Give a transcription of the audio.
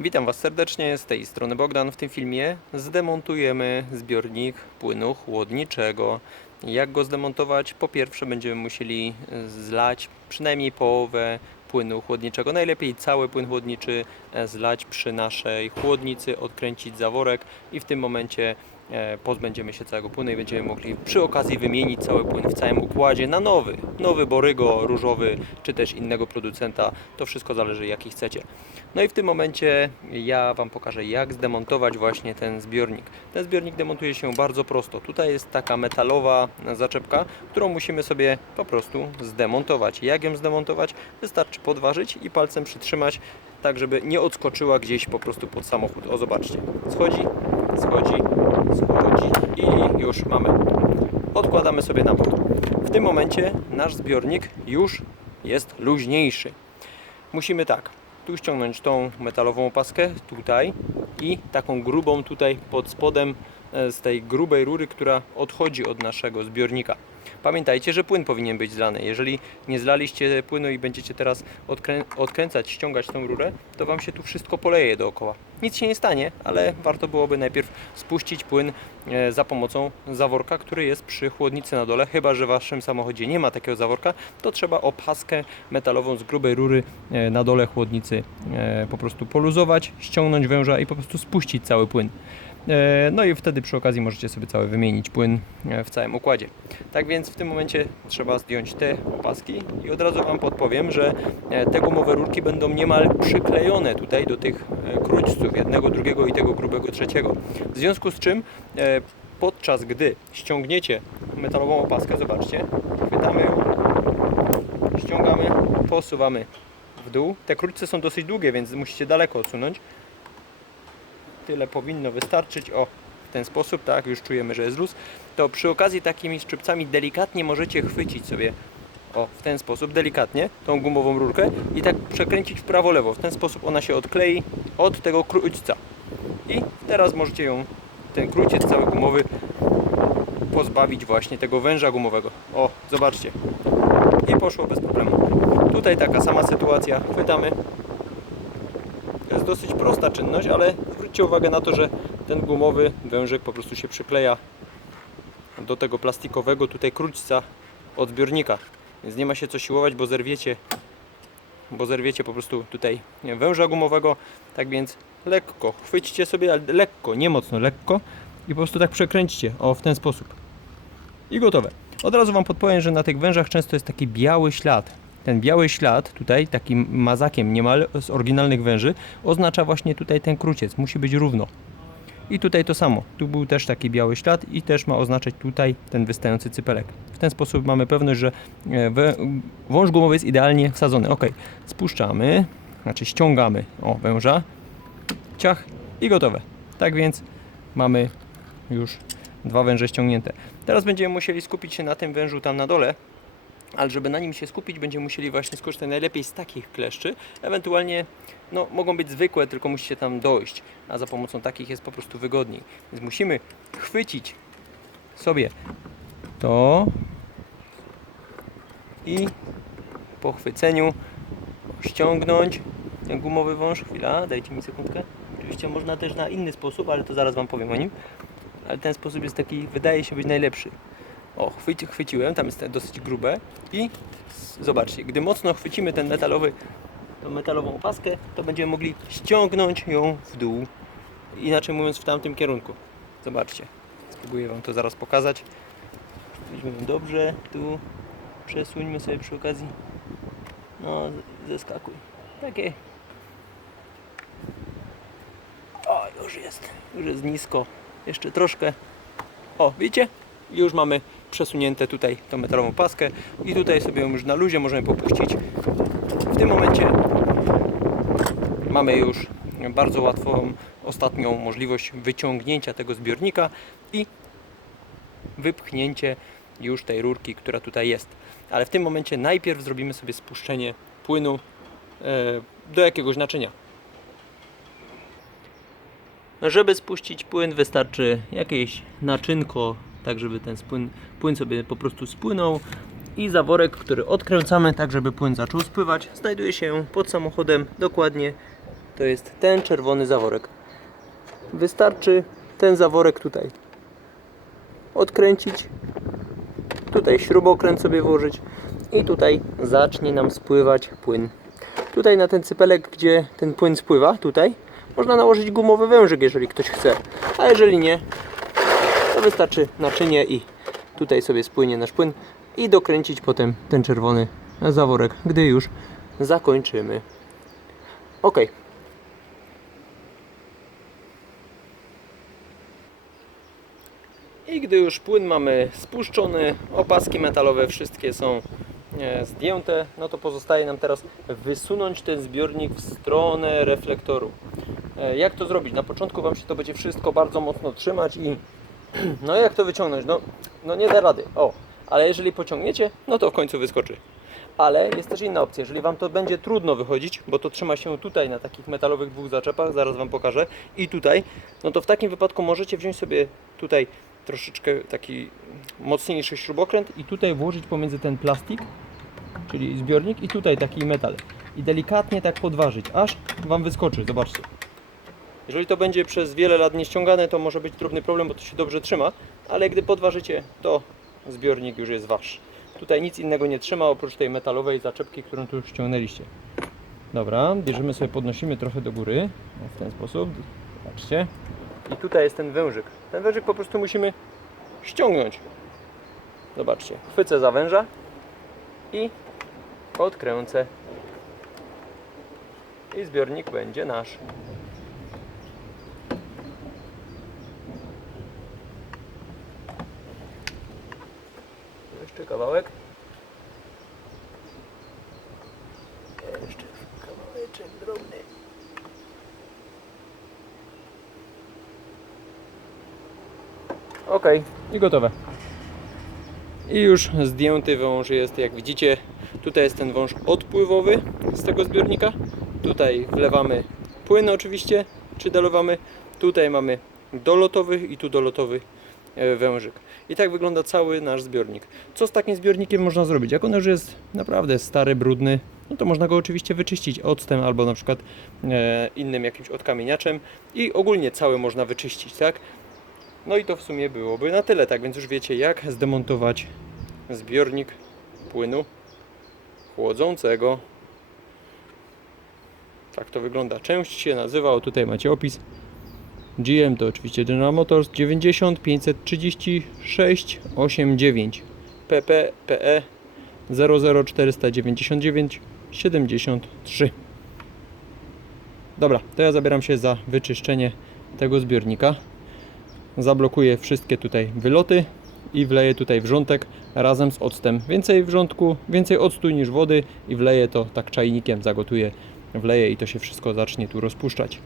Witam Was serdecznie, z tej strony Bogdan. W tym filmie zdemontujemy zbiornik płynu chłodniczego. Jak go zdemontować? Po pierwsze będziemy musieli zlać przynajmniej połowę płynu chłodniczego. Najlepiej cały płyn chłodniczy e, zlać przy naszej chłodnicy, odkręcić zaworek i w tym momencie pozbędziemy się całego płynu i będziemy mogli przy okazji wymienić cały płyn w całym układzie na nowy. Nowy Borygo, różowy czy też innego producenta. To wszystko zależy jaki chcecie. No i w tym momencie ja Wam pokażę jak zdemontować właśnie ten zbiornik. Ten zbiornik demontuje się bardzo prosto. Tutaj jest taka metalowa zaczepka, którą musimy sobie po prostu zdemontować. Jak ją zdemontować? Wystarczy podważyć i palcem przytrzymać tak, żeby nie odskoczyła gdzieś po prostu pod samochód. O zobaczcie, schodzi, schodzi, schodzi i już mamy. Odkładamy sobie na bok. W tym momencie nasz zbiornik już jest luźniejszy. Musimy tak, tu ściągnąć tą metalową opaskę tutaj i taką grubą tutaj pod spodem e, z tej grubej rury, która odchodzi od naszego zbiornika. Pamiętajcie, że płyn powinien być zlany. Jeżeli nie zlaliście płynu i będziecie teraz odkrę- odkręcać, ściągać tą rurę, to Wam się tu wszystko poleje dookoła. Nic się nie stanie, ale warto byłoby najpierw spuścić płyn e, za pomocą zaworka, który jest przy chłodnicy na dole. Chyba, że w Waszym samochodzie nie ma takiego zaworka, to trzeba opaskę metalową z grubej rury e, na dole chłodnicy e, po prostu poluzować, ściągnąć węża i po prostu spuścić cały płyn. E, No i wtedy przy okazji możecie sobie cały wymienić płyn e, w całym układzie. Tak więc w tym momencie trzeba zdjąć te opaski i od razu Wam podpowiem, że e, te gumowe rurki będą niemal przyklejone tutaj do tych króćców, jednego, drugiego i tego grubego trzeciego. W związku z czym podczas gdy ściągniecie metalową opaskę, zobaczcie, chwytamy ją, ściągamy, posuwamy w dół. Te króćce są dosyć długie, więc musicie daleko odsunąć tyle powinno wystarczyć. O, w ten sposób, tak, już czujemy, że jest luz. To przy okazji takimi szczypcami delikatnie możecie chwycić sobie, o, w ten sposób, delikatnie, tą gumową rurkę i tak przekręcić w prawo-lewo. W ten sposób ona się odklei od tego króćca. I teraz możecie ją, ten króciec cały gumowy, pozbawić właśnie tego węża gumowego. O, zobaczcie. I poszło bez problemu. Tutaj taka sama sytuacja. Chwytamy, to jest dosyć prosta czynność, ale zwróćcie uwagę na to, że ten gumowy wężyk po prostu się przykleja do tego plastikowego tutaj króćca od zbiornika. Więc nie ma się co siłować, bo zerwiecie, bo zerwiecie po prostu tutaj węża gumowego. Tak więc lekko chwyćcie sobie, ale lekko, nie mocno, lekko i po prostu tak przekręćcie. O, w ten sposób. I gotowe. Od razu Wam podpowiem, że na tych wężach często jest taki biały ślad. Ten biały ślad tutaj, takim mazakiem niemal z oryginalnych węży, oznacza właśnie tutaj ten kruciec. Musi być równo. I tutaj to samo. Tu był też taki biały ślad i też ma oznaczać tutaj ten wystający cypelek. W ten sposób mamy pewność, że e, wąż gumowy jest idealnie wsadzony. Ok, spuszczamy, znaczy ściągamy o węża, ciach i gotowe. Tak więc mamy już dwa węże ściągnięte. Teraz będziemy musieli skupić się na tym wężu tam na dole, ale żeby na nim się skupić, będziemy musieli właśnie skorzystać najlepiej z takich kleszczy. Ewentualnie no, mogą być zwykłe, tylko musicie tam dojść, a za pomocą takich jest po prostu wygodniej. Więc musimy chwycić sobie to i po chwyceniu ściągnąć ten gumowy wąż. Chwila, dajcie mi sekundkę. Oczywiście można też na inny sposób, ale to zaraz Wam powiem o nim. Ale ten sposób jest taki, wydaje się być najlepszy. O, chwyci, chwyciłem, tam jest dosyć grube i zobaczcie, gdy mocno chwycimy ten metalowy, tą metalową opaskę, to będziemy mogli ściągnąć ją w dół. Inaczej mówiąc w tamtym kierunku. Zobaczcie. Spróbuję Wam to zaraz pokazać. Weźmy ją dobrze, tu przesuńmy sobie przy okazji. No, zeskakuj. Takie. O, już jest, już jest nisko. Jeszcze troszkę. O, widzicie? Już mamy przesunięte tutaj tą metalową paskę i tutaj sobie ją już na luzie możemy popuścić. W tym momencie mamy już bardzo łatwą ostatnią możliwość wyciągnięcia tego zbiornika i wypchnięcie już tej rurki, która tutaj jest. Ale w tym momencie najpierw zrobimy sobie spuszczenie płynu e, do jakiegoś naczynia. Żeby spuścić płyn wystarczy jakieś naczynko, tak żeby ten spłyn, płyn sobie po prostu spłynął i zaworek, który odkręcamy tak żeby płyn zaczął spływać znajduje się pod samochodem dokładnie to jest ten czerwony zaworek. Wystarczy ten zaworek tutaj odkręcić, tutaj śrubokręt sobie włożyć i tutaj zacznie nam spływać płyn. Tutaj na ten cypelek, gdzie ten płyn spływa, tutaj można nałożyć gumowy wężyk, jeżeli ktoś chce, a jeżeli nie, to wystarczy naczynie i tutaj sobie spłynie nasz płyn i dokręcić potem ten czerwony zaworek, gdy już zakończymy. Ok. I gdy już płyn mamy spuszczony, opaski metalowe wszystkie są e, zdjęte, no to pozostaje nam teraz wysunąć ten zbiornik w stronę reflektoru. E, Jak to zrobić? Na początku Wam się to będzie wszystko bardzo mocno trzymać i no jak to wyciągnąć? No, no nie da rady. O, ale jeżeli pociągniecie, no to w końcu wyskoczy. Ale jest też inna opcja. Jeżeli Wam to będzie trudno wychodzić, bo to trzyma się tutaj na takich metalowych dwóch zaczepach, zaraz Wam pokażę, i tutaj, no to w takim wypadku możecie wziąć sobie tutaj troszeczkę taki mocniejszy śrubokręt i tutaj włożyć pomiędzy ten plastik, czyli zbiornik, i tutaj taki metal. I delikatnie tak podważyć, aż Wam wyskoczy. Zobaczcie. Jeżeli to będzie przez wiele lat nieściągane, to może być drobny problem, bo to się dobrze trzyma, ale gdy podważycie, to zbiornik już jest Wasz. Tutaj nic innego nie trzyma, oprócz tej metalowej zaczepki, którą tu już ściągnęliście. Dobra, bierzemy sobie, podnosimy trochę do góry, o, w ten sposób, zobaczcie. I tutaj jest ten wężyk. Ten wężyk po prostu musimy ściągnąć. Zobaczcie, chwycę za węża i odkręcę. I zbiornik będzie nasz. Jeszcze kawałek. Jeszcze kawałeczek drobny. Ok, i gotowe. I już zdjęty wąż jest, jak widzicie. Tutaj jest ten wąż odpływowy z tego zbiornika. Tutaj wlewamy płyn oczywiście, czy dolewamy. Tutaj mamy dolotowy i tu dolotowy e, wężyk. I tak wygląda cały nasz zbiornik. Co z takim zbiornikiem można zrobić? Jak on już jest naprawdę stary, brudny, no to można go oczywiście wyczyścić octem albo na przykład e, innym jakimś odkamieniaczem i ogólnie cały można wyczyścić, tak? No i to w sumie byłoby na tyle, tak więc już wiecie jak zdemontować zbiornik płynu chłodzącego. Tak to wygląda. Część się nazywa, o tutaj macie opis. GM to oczywiście General Motors 90 536 89 PP PE 00499 73 Dobra, to ja zabieram się za wyczyszczenie tego zbiornika zablokuję wszystkie tutaj wyloty i wleję tutaj wrzątek razem z octem. Więcej wrzątku, więcej octu niż wody i wleję to tak czajnikiem, zagotuję, wleję i to się wszystko zacznie tu rozpuszczać.